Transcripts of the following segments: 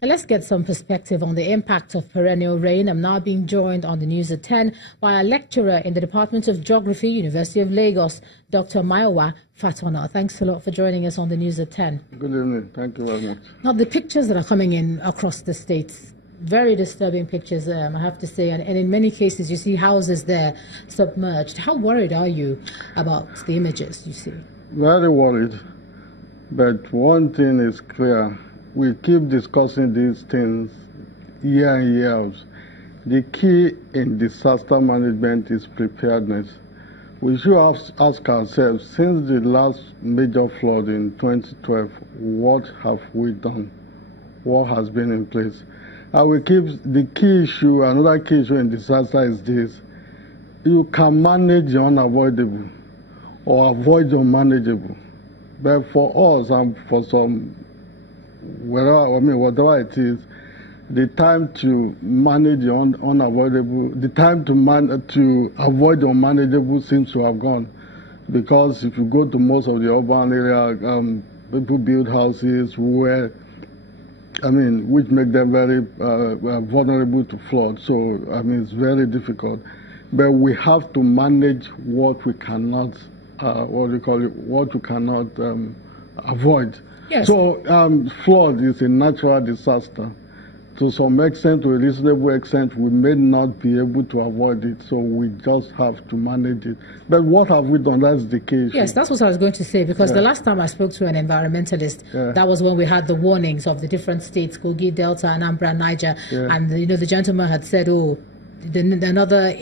And let's get some perspective on the impact of perennial rain. I'm now being joined on the news at 10 by a lecturer in the Department of Geography, University of Lagos, Dr. Mayowa Fatona. Thanks a lot for joining us on the news at 10. Good evening. Thank you very much. Now, the pictures that are coming in across the states, very disturbing pictures, I have to say, and in many cases you see houses there submerged. How worried are you about the images you see? Very worried, but one thing is clear. We keep discussing these things year in, year out. The key in disaster management is preparedness. We should ask ourselves, since the last major flood in 2012, what have we done? What has been in place? And we keep the key issue, another key issue in disaster is this: you can manage the unavoidable or avoid the unmanageable. But for us and for some, whatever it is, the time to manage the unavoidable, the time to avoid the unmanageable seems to have gone. Because if you go to most of the urban area, people build houses which make them very vulnerable to flood. So, it's very difficult. But we have to manage what we cannot, what we cannot avoid. Yes. So, flood is a natural disaster. To some extent, to a reasonable extent, we may not be able to avoid it, so we just have to manage it. But what have we done? That's the case. Yes, that's what I was going to say, because the last time I spoke to an environmentalist, that was when we had the warnings of the different states, Kogi, Delta, Anambra, Niger, and the gentleman had said, another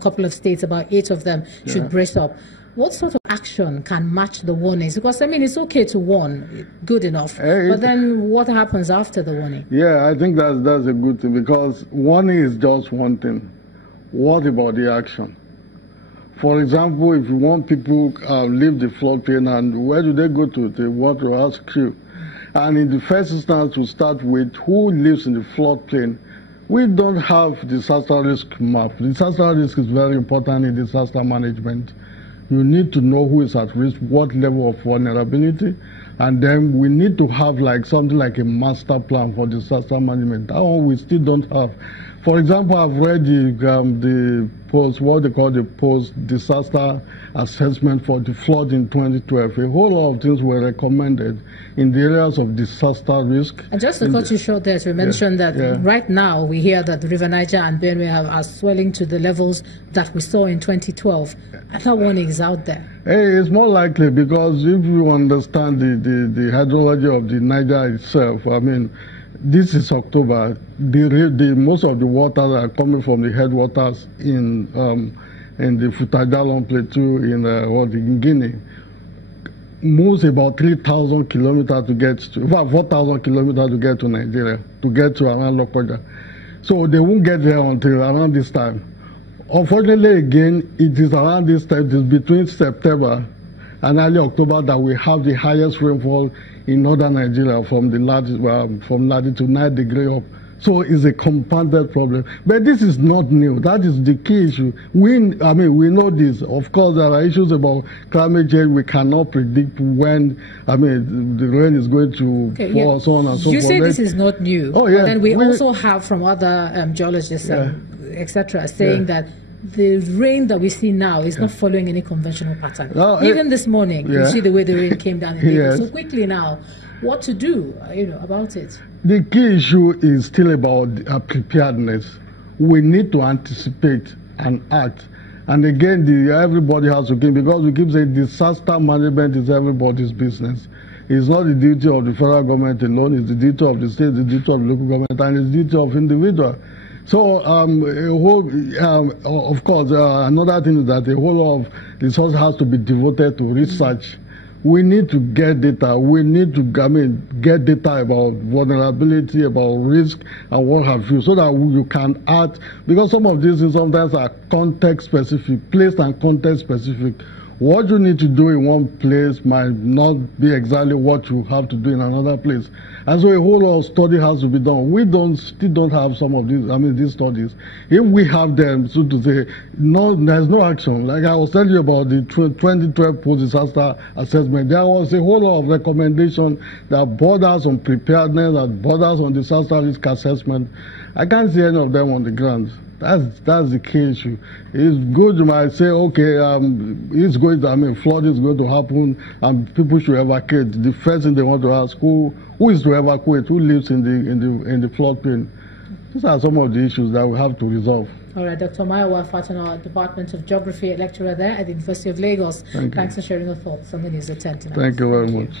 couple of states, about 8 of them, should brace up. What sort of action can match the warnings? Because, it's okay to warn, good enough. But then what happens after the warning? Yeah, I think that's a good thing, because warning is just one thing. What about the action? For example, if you want people leave the floodplain, and where do they go to? They want to ask you. And in the first instance, to start with, who lives in the floodplain? We don't have disaster risk map. Disaster risk is very important in disaster management. You need to know who is at risk, what level of vulnerability, and then we need to have something like a master plan for disaster management. That one we still don't have. For example, I've read what they call the post-disaster assessment for the flood in 2012. A whole lot of things were recommended in the areas of disaster risk. And just to cut you short there, to mention that right now we hear that the River Niger and Benue are swelling to the levels that we saw in 2012. That warning is out there. It's more likely, because if you understand the hydrology of the Niger itself, this is October. Most of the waters are coming from the headwaters in the Futajallon Plateau in Guinea. Moves about 3,000 kilometers to get to, about 4,000 kilometers to get to Nigeria, to get to around Lokoja. So they won't get there until around this time. Unfortunately, again, it is around this time, it is between September and early October that we have the highest rainfall in northern Nigeria from latitude 9 degrees up. So it's a compounded problem. But this is not new. That is the key issue. We know this. Of course, there are issues about climate change. We cannot predict when, the rain is going to fall, so on and so forth. You say this is not new. Oh, yeah. But then we also have from other geologists, etc., saying that the rain that we see now is not following any conventional pattern. Even this morning, you see the way the rain came down in Lagos. So quickly now, what to do, about it? The key issue is still about preparedness. We need to anticipate and act. And again, everybody has to give, because we keep saying disaster management is everybody's business. It's not the duty of the federal government alone. It's the duty of the state, the duty of the local government, and it's the duty of individual. So, of course, another thing is that a whole lot of resources has to be devoted to research. We need to get data. We need to get data about vulnerability, about risk, and what have you, so that you can act. Because some of these things sometimes are context specific, place and context specific. what you need to do in one place might not be exactly what you have to do in another place. And so a whole lot of study has to be done. We still don't have some of these, these studies. If we have them, so to say, there's no action. Like I was telling you about the 2012 post-disaster assessment, there was a whole lot of recommendation that borders on preparedness, that borders on disaster risk assessment. I can't see any of them on the ground. That's the key issue. It's good, you might say, okay, it's going to, flooding is going to happen, and people should evacuate. The first thing they want to ask, who is to evacuate? Who lives in the floodplain? These are some of the issues that we have to resolve. All right, Dr. Mayowa Fatana, Department of Geography, lecturer there at the University of Lagos. Thanks for sharing your thoughts on the news at 10 tonight. Thank you very much.